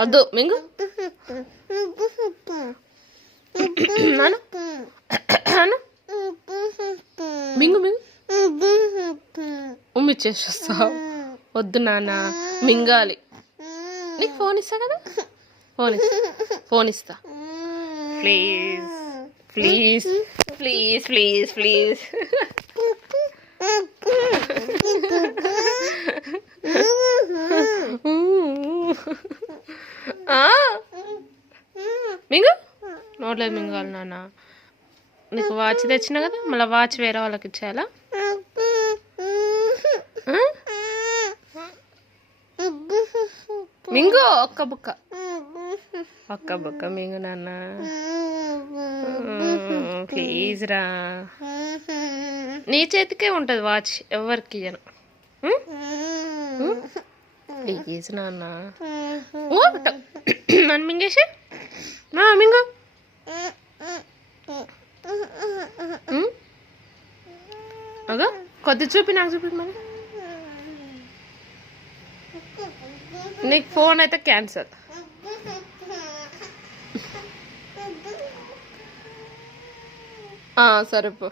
వద్దు మింగు నాన్న మింగు మింగు ఉమ్మిచ్చేస్తా. వద్దు నాన్న మింగాలి. నీకు ఫోన్ ఇస్తా కదా, ఫోన్ ఇస్తా. Please please please please please. మింగు నోట్లేదు మింగాలి నాన్న. నీకు వాచ్ తెచ్చినా కదా, మళ్ళీ వాచ్ వేరే వాళ్ళకి ఇచ్చేయాలా? మింగు ఒక్క బుక్క మింగు నాన్న. ప్లీజ్ రా. నీ చేతికే ఉంటుంది వాచ్, ఎవరికి ఇయ్యను. ప్లీజ్ నాన్న. నన్ను మింగేసి మింగు. అగా కొద్ది చూపి, నాకు చూపి. మరి నీకు ఫోన్ అయితే క్యాన్సల్. సరే పో.